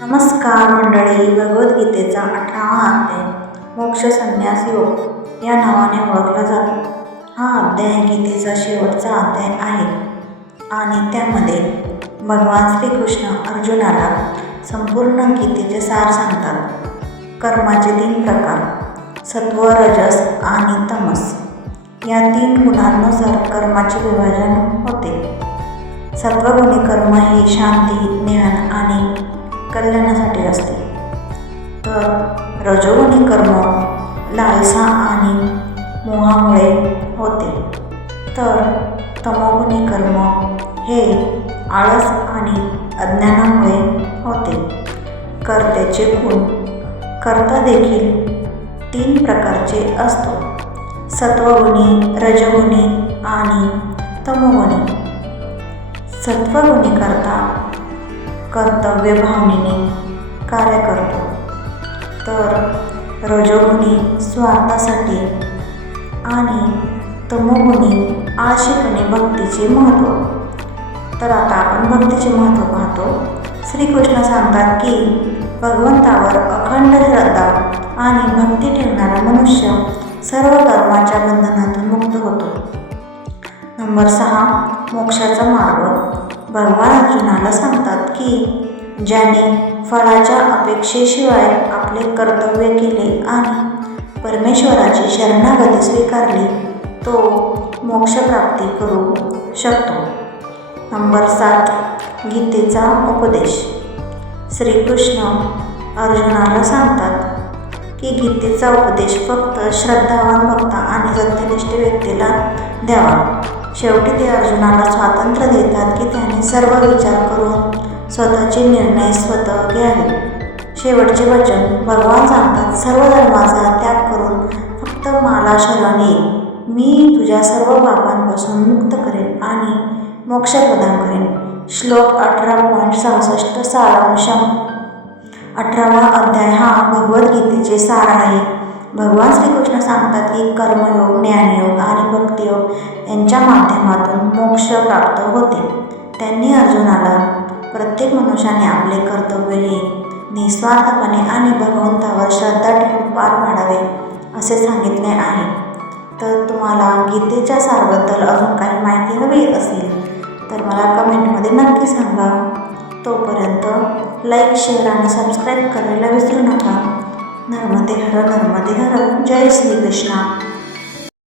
नमस्कार मंडळी भगवद्गीतेचा अठरावा अध्याय मोक्ष संन्यास योग या नावाने ओळखला जातो. हा अध्याय गीतेचा शेवटचा अध्याय आहे. आणि त्यामध्ये भगवान श्रीकृष्ण अर्जुनाला संपूर्ण गीतेचे सार सांगतात. कर्माचे तीन प्रकार सत्व रजस आणि तमस. या तीन गुणांनुसार कर्माचे विभाजन होते. सत्वगुणी कर्म हे शांती ज्ञान आणि कल्याणासाठी असते. तर रजोगुणी कर्म लालसा आणि मोहामुळे होते. तर तमोगुणी कर्म हे आळस आणि अज्ञानामुळे होते. कर्त्याचे गुण कर्ता देखील तीन प्रकारचे असतो. सत्वगुणी रजगुणी आणि तमोगुणी. सत्वगुणी करता कर्तव्य भावनेने कार्य करतो. तर रजोगुणी स्वार्थासाठी आणि तमोगुणी आळशीपणे भक्तीचे महत्त्व तर आता आपण भक्तीचे महत्त्व पाहतो. श्रीकृष्ण सांगतात की भगवंतावर अखंड श्रद्धा आणि भक्ती ठेवणारा मनुष्य सर्व कर्माच्या बंधनातून मुक्त होतो. नंबर सहा मोक्षाचा मार्ग. भगवान अर्जुनाला सांगतात की ज्याने फळाच्या अपेक्षेशिवाय आपले कर्तव्य केले आणि परमेश्वराची शरणागती स्वीकारली तो मोक्षप्राप्ती करू शकतो. नंबर सात गीतेचा उपदेश. श्रीकृष्ण अर्जुनाला सांगतात की गीतेचा उपदेश फक्त श्रद्धावान भक्त आणि सत्यनिष्ठ व्यक्तीला द्यावा. शेवटी ते अर्जुनाला स्वातंत्र्य देतात की त्याने सर्व विचार करून स्वतःचे निर्णय स्वतः घ्यावे शेवटचे वचन भगवान सांगतात सर्व धर्माचा त्याग करून फक्त मला शरण ये. मी तुझ्या सर्व पापांपासून मुक्त करेन आणि मोक्ष प्रदान करेन. श्लोक अठरा पॉईंट सहासष्ट सारांश अठरावा अध्याय हा भगवद्गीतेचे सार आहे. भगवान श्रीकृष्ण सांगतात की कर्मयोग ज्ञानयोग आणि भक्तियोग यांच्या माध्यमातून मोक्ष प्राप्त होते. त्यांनी अर्जुनाला प्रत्येक मनुष्याने आपले कर्तव्य हे निस्वार्थपणे आणि भगवंतावर श्रद्धा ठेवून पार पाडावे असे सांगितले आहे. तर तुम्हाला गीतेच्या सारबद्दल अजून काही माहिती हवी असेल तर मला कमेंटमध्ये नक्की सांगा. तोपर्यंत लाईक शेअर आणि सबस्क्राईब करायला विसरू नका. नर्मदे हर नर्मदे हर। जय श्रीकृष्णा।